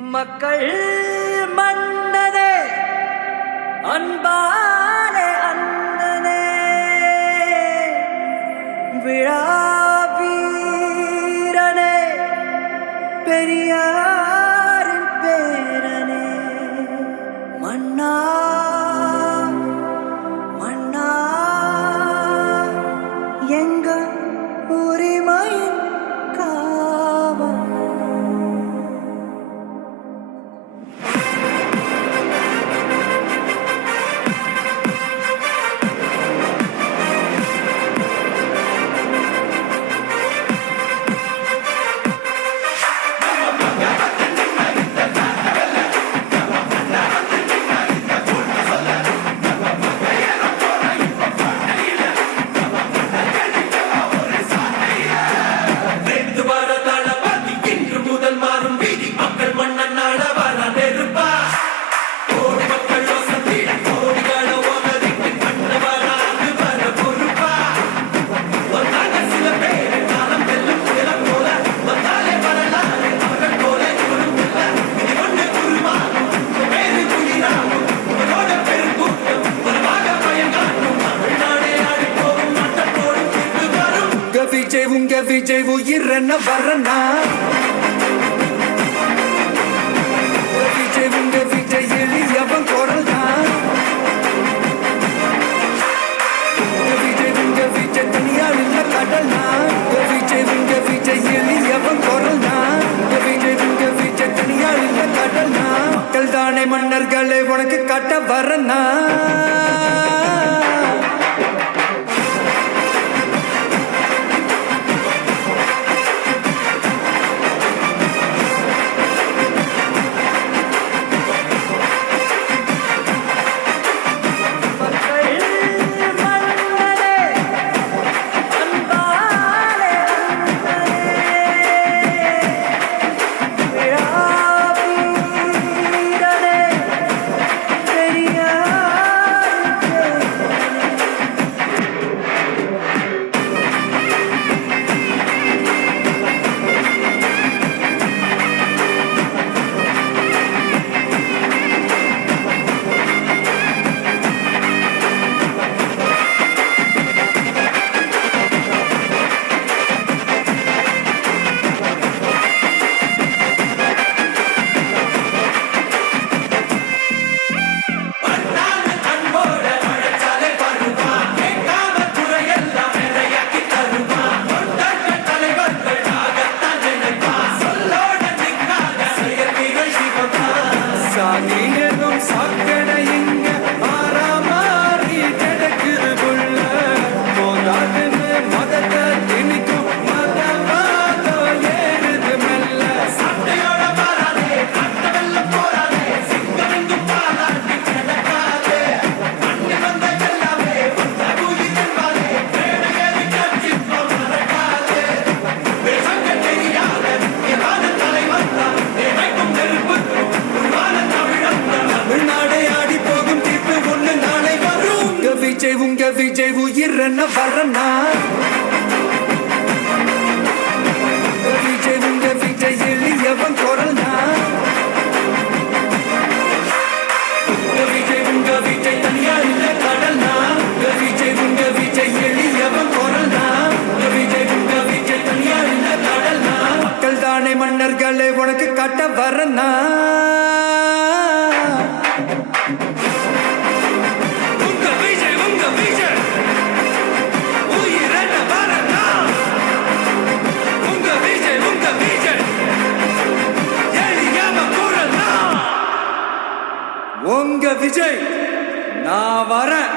மக்கள் மன்னனே அன்பாலே அண்ணனே விழா வீரனே பெரியாரின் பேரனே மன்னா மன்னா எங்க உரிமையின் காவல் உங்க விஜய் உயிரன வரனா விஜய் உங்க விஜய் எளியவன் குரல் தான் விஜய் உங்க விஜய் தனியார் இல்ல கடல் தான் விஜய் உங்க விஜய் எளியவன் குரல் தான் விஜய் உங்க விஜய் தனியார் இல்ல கடல் தான் மக்கள் தானே மன்னர்களே உனக்கு காட்ட வரனா உங்க விஜய் உயிரன வரனா விஜய் உங்க விஜய் எளியவன் குரல் தான் விஜய் உங்க விஜய் தனியார் இல்ல கடல் தான் விஜய் உங்க விஜய் எளியவன் குரல் தான் விஜய் உங்க விஜய் தனியார் இல்ல கடல் தான் மக்கள் தானே மன்னர்களே உனக்கு காட்ட வரனா உங்க விஜய் நான் வரேன்.